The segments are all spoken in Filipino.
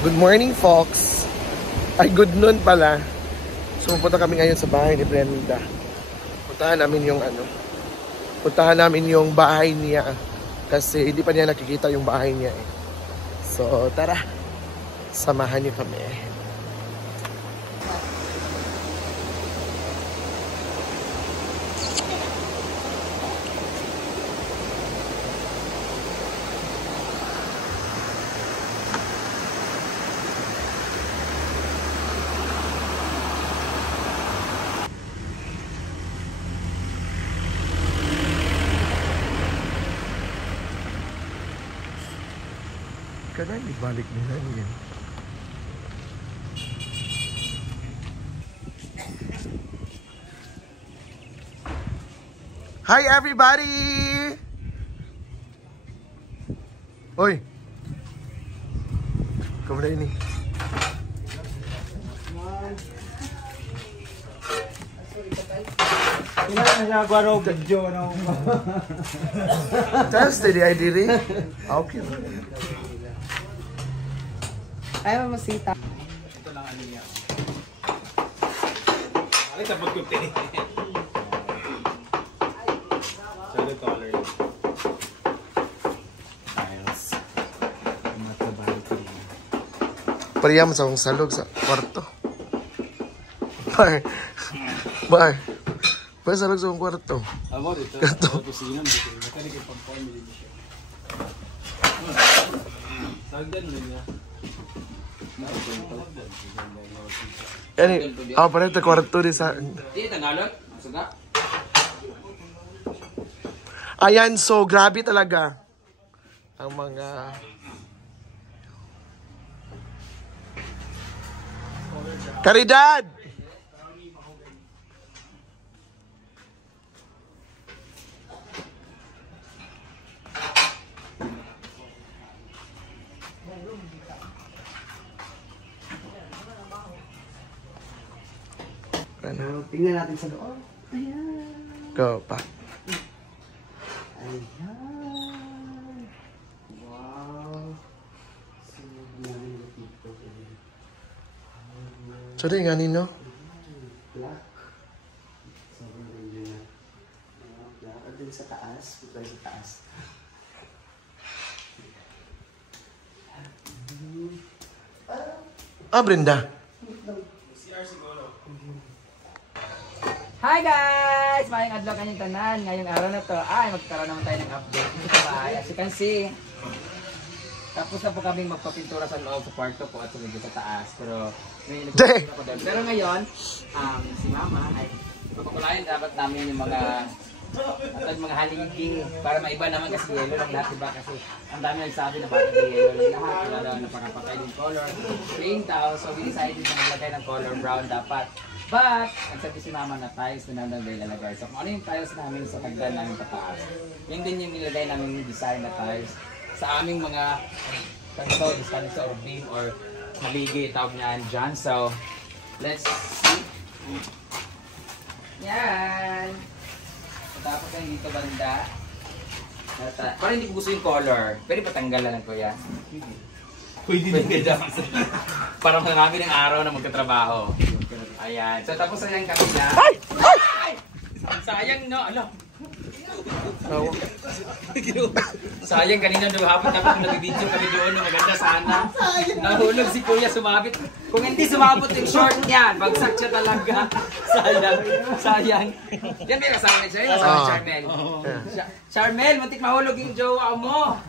Good morning, folks. Ay, good noon pala. So, pupunta kami ngayon sa bahay ni Brenda. Puntahan namin yung bahay niya. Kasi hindi pa niya nakikita yung bahay niya eh. So, tara. Samahan niyo kami. Kada ibalik nila yan. Hi everybody! Hoy! Kamu na ini. Test di ay diri. Okay. Ayaw masita. Ito lang ano niya. Ay, sabot ko te. Shadow color. Tiles. Pariyam sa akong salog sa kwarto. Bar. Bar salog sa akong kwarto. Amo dito. Gato. Kusina dito. Makalig yung pang-form dito siya. Sagdan mo niya. Pare ito kwarto di sa... Di, Tagalog? Masuga? Ayan, so grabe talaga. Ang mga... Caridad! So, tingnan natin sa loob. Ayan. Go pa. Ayan. Wow. Sorry nga nino. Black. Sobrang ganda na. Black. At din sa taas. Punta sa taas. Brenda. Hi guys! Mayang adlaw kanyang tanan. Ngayong araw na to, magkaroon naman tayo ng update dito sa bahay. As you can see, tapos na po kami magpapintura sa loob sa kwarto po at sa medyo sa taas. Pero may nagpapintura ko doon. Pero ngayon, si Mama ay papakulayan dapat namin yung mga haligi para maiba naman kasi yellow lang lahat, diba? Kasi ang dami nagsabi na bakit yellow lang lahat. Wala daw napakapatay ng color. Plain daw, so we decided na maglagay ng color brown dapat. But, nagsabi si Mama na tiles na naman ilalagay. So, kung ano yung tiles namin sa hagdan namin pataas, yun din yung nilagay namin yung design na tiles sa aming mga kanso or beam or haligi, tawag niyan dyan. So, let's see. Yan. Tapos yung dito banda. Parang hindi ko gusto yung color. Pwede patanggalan lang ko yan. Pwede din. Parang marami ng araw na magkatrabaho. Ayan. So tapos na yung kabila. Ay! Sayang no? Ano? Sayang kanina doon hapon tapos nag-video kami doon. Maganda sana. Nahulog si Kuya sumabit. Kung hindi sumabot yung short niya, bagsak siya talaga. Sayang. Yan may kasama siya. Yung kasama Charmel. Charmel, muntik mahulog yung jowa mo.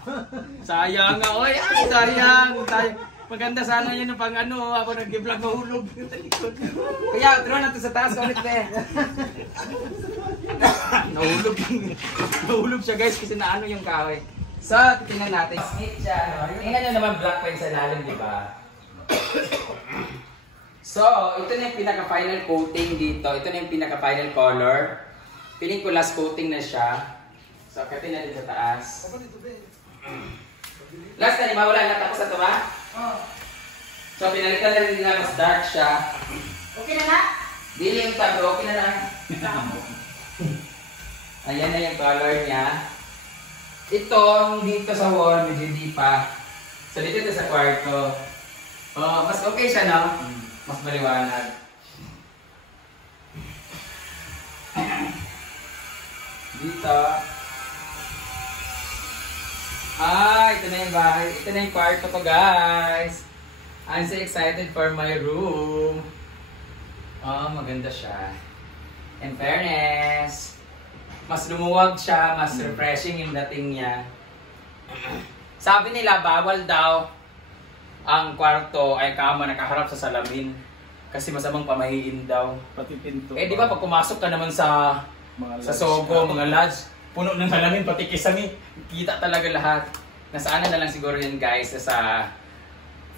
Sayang nga. Oy, sayang. Maganda sana yun pang ako nag-vlog mahulog. Kaya, draw natin sa taas ulit pe. Nahulog siya guys kasi naano yung kahoy. So, tingnan natin. Tingnan nyo naman black pa yung sa lalim, di ba? So, ito na yung pinaka-final coating dito. Ito na yung pinaka-final color. Piling ko last coating na siya. So, katin natin sa taas. Last na, di ba? Wala na tapos na ito ba? So, pinalitan na rin nila mas dark siya. Okay na na? Dili yung tabi, okay na na. Ayan na yung color niya. Ito, dito sa wall, medyo hindi pa. So, dito sa kwarto. Oh, mas okay siya, no? Mas maliwanag. Dito. Ito na yung bahay. Ito na yung kwarto ko, guys. I'm so excited for my room. Oh, maganda siya. In fairness, mas lumuwag siya, mas refreshing yung dating niya. Sabi nila, bawal daw ang kwarto ay kama nakaharap sa salamin. Kasi masamang pamahiin daw. Pati pinto. Eh, di ba pag pumasok ka naman sa Sogo, mga lodge, puno ng salamin, pati kisami, kita talaga lahat. Nasaan na lang siguro yun, guys, sa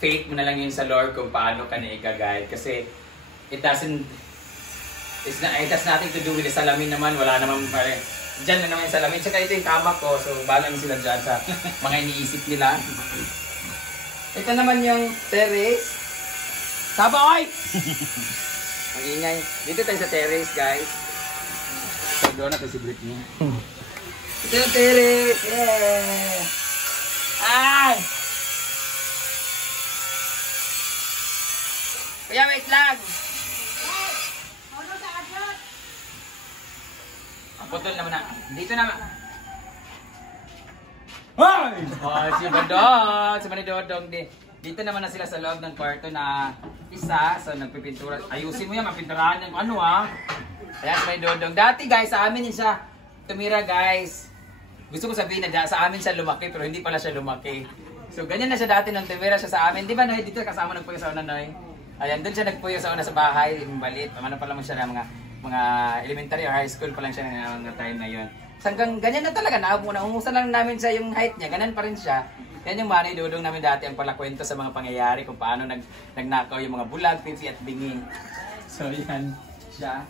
faith mo na lang yun sa Lord kung paano ka na i-guide. Kasi it has nothing to do with the salamin naman, wala naman pare. Diyan na naman yung salamin. Tsaka ito yung kama ko, so balang sila dyan sa mga iniisip nila. Ito naman yung terrace. Saboy! Ang ingay. Dito tayo sa terrace, guys. So, doon natin si Britney. Ito yung terrace! Yeah! Ay! Kaya wait lang! Putol naman na. Dito naman. Ay! Oh, si Badong. Si Manidodong. Dito naman na sila sa loob ng kwarto na isa. So, nagpipintura. Ayusin mo yan. Mapinturahan ng ano Ayan si Manidodong. Dati guys, sa amin siya tumira guys. Gusto ko sabihin na sa amin siya lumaki pero hindi pala siya lumaki. So, ganyan na siya dati nung tumira siya sa amin. Di ba Noy? Dito kasama nagpuyo sa una Noy. Ayan, doon siya nagpuyo sa una sa bahay. Balit. Ano pa naman siya na mga elementary or high school pa lang siya ng time na yun. Hanggang ganyan na talaga, naumusan lang namin siya yung height niya, ganyan pa rin siya. Yan yung Manidodong namin dati ang palakwento sa mga pangyayari kung paano nagnakaw yung mga bulag, pipi at bingi. So yan siya.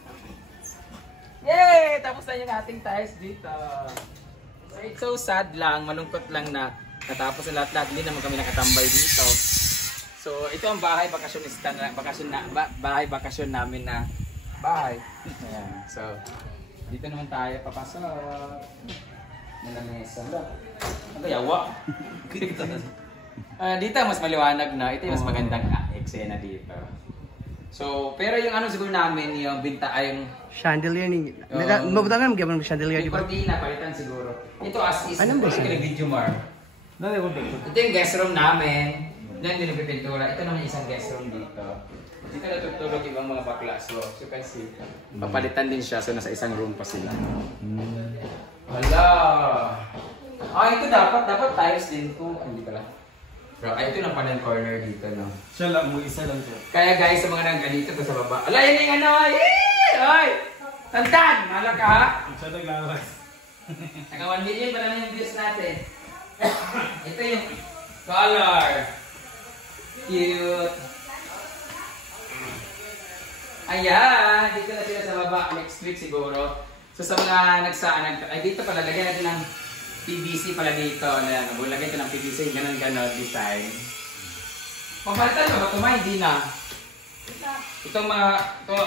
Yay! Tapos na yung ating tiles dito. So it's so sad lang, malungkot lang na natapos na lahat-lahat, hindi naman kami nakatambay dito. So ito ang bahay bakasyon namin na bahay. Ayan. So, dito naman tayo papasok. Nalamesa. Ang yawa. Dito mas maliwanag na. Ito yung mas magandang eksena dito. So, pero yung ano siguro namin, yung binta ay yung Chandelier ni... Mabutangan mo gawin ng chandelier, di yung ba? cortina, palitan siguro. Ito as is. Anong Ito yung video mar. Ito yung guest room namin. Doon din nagpipintura. Ito naman isang guest room dito. Dito natutulog yung mga bakla. So, you can see, papalitan din siya. So, nasa isang room pa sila. Hala! Ito dapat tiles din to. Hindi pala. Pero, ito lang pala yung corner dito, no? Siya lang, isa lang siya. Kaya guys, sa mga nagganito ko sa baba. Ala, yan yung ano! Yee! Oy! Tantan! Malak ka ha? Siya naglalas. Naka 1 million pa naman yung views natin. Ito yung color. Cute. Ayan, dito na sila sa baba. Next week siguro. So sa mga ay dito pala, lagyan natin ng PVC pala dito. Ayan, lagyan ito ng PVC, ganon-ganon design. Mapalitan ba? Ito hindi na. Itong mga,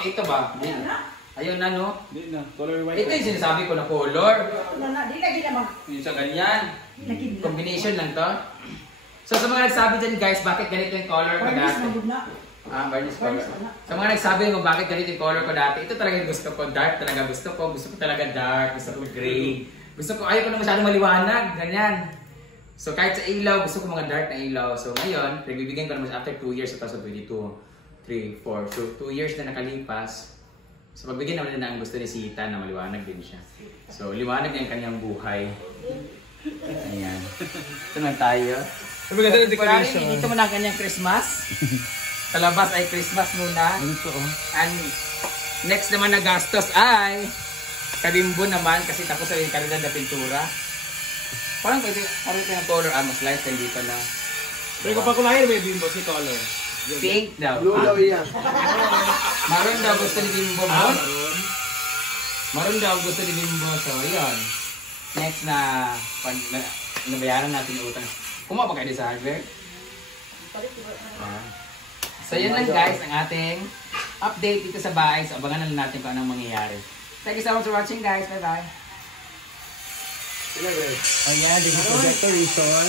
ito ba? Hindi na. Ayun na no? Hindi na, color white. Ito yung sinasabi ko na color. Di lagi naman. Yung sa ganyan. Combination lang to. So sa mga nagsabi dyan guys, bakit ganito yung color ko dati? Varnish color. Sa mga nagsabi mo bakit ganito yung color ko dati, ito talaga yung gusto ko. Dark talaga gusto ko. Gusto ko talaga dark. Gusto ko gray. Gusto ko, ayaw ko na masyadong maliwanag. Ganyan. So kahit sa ilaw, gusto ko mga dark na ilaw. So ngayon, nagbibigyan ko naman after 2 years, 2022, 3, 4, so 2 years na nakalipas. So pagbigyan naman na ang gusto ni Sita na maliwanag din siya. So liwanag na yung kanyang buhay. Ayan. Ito na tayo. Sabi ka na decoration. Dito mo na ang kanyang Christmas. Sa labas ay Christmas muna. And next naman na gastos ay kabimbo naman kasi tapos ay kalidad na pintura. Parang pwede ng color. Mas light din dito na. Pero kung pakulayan may bimbo si color. Pink daw. Blue daw yan. Maroon daw gusto ni Bimbo. Maroon daw gusto ni Bimbo. So, yun. Next na nabayaran natin yung utang. Kumuha pa kayo sa hardware? So, yun lang guys ang ating update dito sa bahay. So, abangan na lang natin kung anong mangyayari. Thank you so much for watching guys. Bye-bye. Ayan, this is the decoration.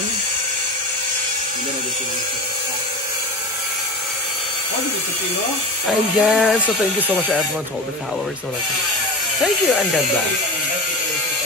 Ayan. So thank you so much to everyone, to all the followers. Thank you and God bless.